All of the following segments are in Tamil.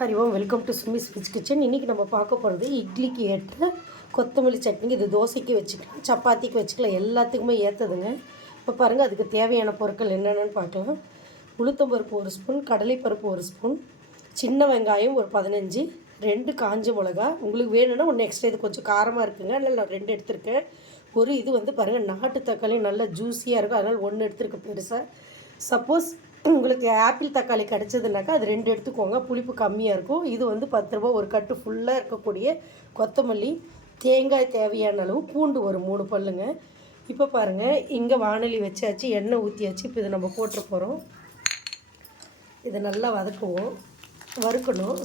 ஹரி ஓம், வெல்கம் டு சுமிஸ் விச் கிச்சன். இன்றைக்கி நம்ம பார்க்க போகிறது இட்லிக்கு ஏற்ற கொத்தமல்லி சட்னி. இது தோசைக்கு வச்சுக்கலாம், சப்பாத்திக்கு வச்சுக்கலாம், எல்லாத்துக்குமே ஏற்றதுங்க. இப்போ பாருங்கள், அதுக்கு தேவையான பொருட்கள் என்னென்னு பார்க்கலாம். உளுத்தம்பருப்பு 1 ஸ்பூன், கடலைப்பருப்பு 1 ஸ்பூன், சின்ன வெங்காயம் ஒரு 15, 2 காஞ்ச மிளகா. உங்களுக்கு வேணும்னா ஒன்று எக்ஸ்ட்ரா, இது கொஞ்சம் காரமாக இருக்குங்க, அதனால் நான் 2 எடுத்திருக்கேன். ஒரு இது பாருங்கள், நாட்டு தக்காளி நல்லா ஜூஸியாக இருக்கும், அதனால் 1 எடுத்துருக்கேன் பெருசாக. சப்போஸ் உங்களுக்கு ஆப்பிள் தக்காளி கிடச்சதுனாக்கா அது 2 எடுத்துக்கோங்க, புளிப்பு கம்மியாக இருக்கும். இது 10 ரூபா ஒரு கட்டு ஃபுல்லாக இருக்கக்கூடிய கொத்தமல்லி, தேங்காய் தேவையான அளவு, பூண்டு ஒரு 3 பல்லுங்க. இப்போ பாருங்கள், இங்கே வானொலி வச்சாச்சு, எண்ணெய் ஊற்றியாச்சு. இப்போ இதை நம்ம போட்டுற போகிறோம். இதை நல்லா வதக்குவோம், வறுக்கணும்.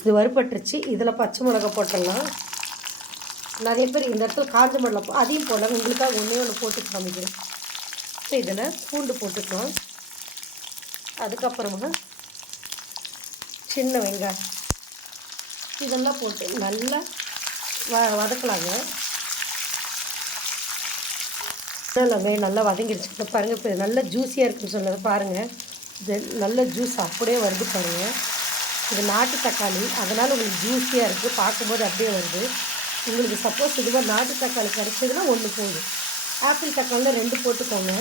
இது வறுப்பட்டுருச்சு. இதில் பச்சை மிளகா போட்டுடலாம். நிறைய பேர் இந்த இடத்துல காஞ்ச மிளகா அதையும் போடலாம், உங்களுக்காக ஒன்று போட்டு காமிக்கிறேன். இப்போ இதில் பூண்டு போட்டுக்கலாம். அதுக்கப்புறமா சின்ன வெங்காயம் இதெல்லாம் போட்டு நல்லா வதக்கலாங்க. வெங்காயம் நல்லா வதங்கிடுச்சு. இப்போ பாருங்கள், இப்போ நல்லா ஜூஸியாக இருக்குன்னு சொன்னது பாருங்கள். இது நல்ல ஜூஸ் அப்படியே வருது பாருங்கள். இது நாட்டு தக்காளி, அதனால் உங்களுக்கு ஜூஸியாக இருக்குது, பார்க்கும்போது அப்படியே வருது. உங்களுக்கு சப்போஸ் இதுவாக நாட்டு தக்காளி கிடச்சதுன்னா 1 போதும். ஆப்பிள் தக்காளியில் 2 போட்டுக்கோங்க.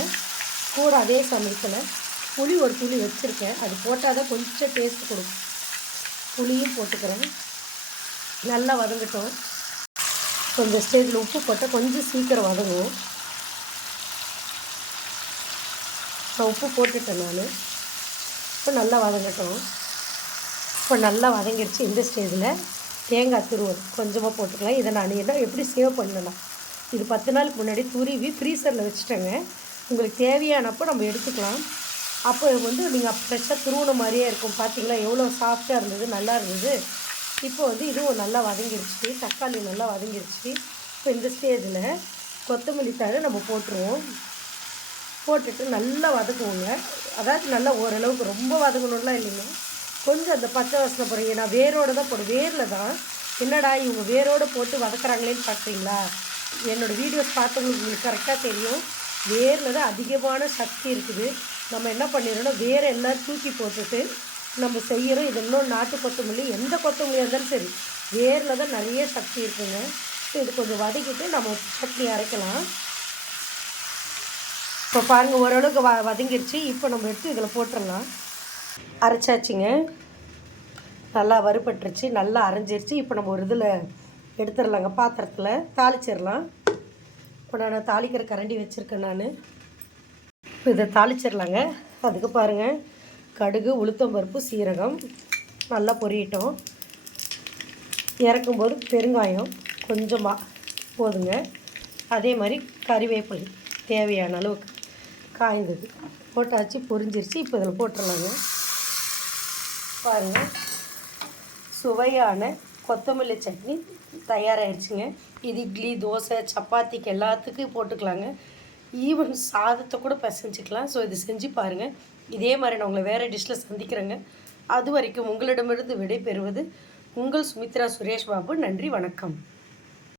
கூட அதே சமயத்தில் புளி ஒரு துளி வச்சுருக்கேன், அது போட்டால் தான் கொஞ்சம் டேஸ்ட் கொடுக்கும். புளியும் போட்டுக்கிறேன். நல்லா வதங்கட்டும். கொஞ்சம் ஸ்டேஜில் உப்பு போட்டால் கொஞ்சம் சீக்கிரம் வதங்கும். நான் உப்பு போட்டுட்டேன் நான். இப்போ நல்லா வதங்கட்டும். இப்போ நல்லா வதங்கிடுச்சு. இந்த ஸ்டேஜில் தேங்காய் துருவல் கொஞ்சமாக போட்டுக்கலாம். இதை நான் எப்படி சேவ் பண்ணலாம், இது 10 நாளுக்கு முன்னாடி துருவி ஃப்ரீசரில் வச்சுட்டேங்க. உங்களுக்கு தேவையானப்போ நம்ம எடுத்துக்கலாம். அப்போ நீங்கள் ஃப்ரெஷ்ஷாக துருவின மாதிரியே இருக்கும். பார்த்தீங்களா எவ்வளோ சாஃப்டாக இருந்தது, நல்லா இருந்தது. இப்போ இதுவும் நல்லா வதங்கிடுச்சு, தக்காளி நல்லா வதங்கிடுச்சு. இப்போ இந்த ஸ்டேஜில் கொத்தமல்லி தழை நம்ம போட்டுருவோம். போட்டுட்டு நல்லா வதக்குவோங்க. அதாவது நல்லா ஓரளவுக்கு ரொம்ப வதங்கணும்லாம் இல்லைங்க, கொஞ்சம் அந்த பச்சை வாசனை போடுறீங்க. நான் வேரோடு தான் போடுவேன், வேரில் தான். என்னடா இவங்க வேரோடு போட்டு வதக்குறாங்களேன்னு பார்க்குறீங்களா? என்னோடய வீடியோஸ் பார்த்தவங்களுக்கு உங்களுக்கு கரெக்டாக தெரியும். வேரில் தான் அதிகமான சக்தி இருக்குது. நம்ம என்ன பண்ணிடணும்னா வேரை எல்லாம் தூக்கி போட்டுட்டு நம்ம செய்கிறோம். இது இன்னும் நாட்டு கொத்தமல்லி, எந்த கொத்தமல்லியாக இருந்தாலும் சரி, வேரில் தான் நிறைய சக்தி இருக்குங்க. இது கொஞ்சம் வதக்கிட்டு நம்ம சட்னி அரைக்கலாம். இப்போ பாருங்கள், ஓரளவுக்கு வதங்கிடுச்சு. இப்போ நம்ம எடுத்து இதில் போட்டுடலாம். அரைச்சாச்சுங்க, நல்லா வறுபட்டுருச்சு, நல்லா அரைஞ்சிருச்சு. இப்போ நம்ம ஒரு இதில் எடுத்துடலாங்க, பாத்திரத்தில் தாளிச்சிடலாம். இப்போ நான் தாளிக்கிற கரண்டி வச்சுருக்கேன் நான். இப்போ இதை தாளிச்சிடலாங்க. அதுக்கு பாருங்கள், கடுகு, உளுத்தம்பருப்பு, சீரகம் நல்லா பொரியட்டும். இறக்கும்போது பெருங்காயம் கொஞ்சமாக போதுங்க. அதே மாதிரி கறிவேப்பிலை தேவையான அளவுக்கு காய்ந்தது போட்டாச்சு, பொரிஞ்சிருச்சு. இப்போ இதில் போட்டுடலாங்க. பாருங்கள், சுவையான கொத்தமல்லி சட்னி தயாராகிடுச்சுங்க. இது இட்லி, தோசை, சப்பாத்திக்கு எல்லாத்துக்கும் போட்டுக்கலாங்க. ஈவன் சாதத்தை கூட பிசைஞ்சிக்கலாம். ஸோ இது செஞ்சு பாருங்கள். இதே மாதிரி நான் உங்களை வேறு டிஷ்ஷில் சந்திக்கிறேங்க. அது வரைக்கும் உங்களிடமிருந்து விடை பெறுவது உங்கள் சுமித்ரா சுரேஷ் பாபு. நன்றி, வணக்கம்.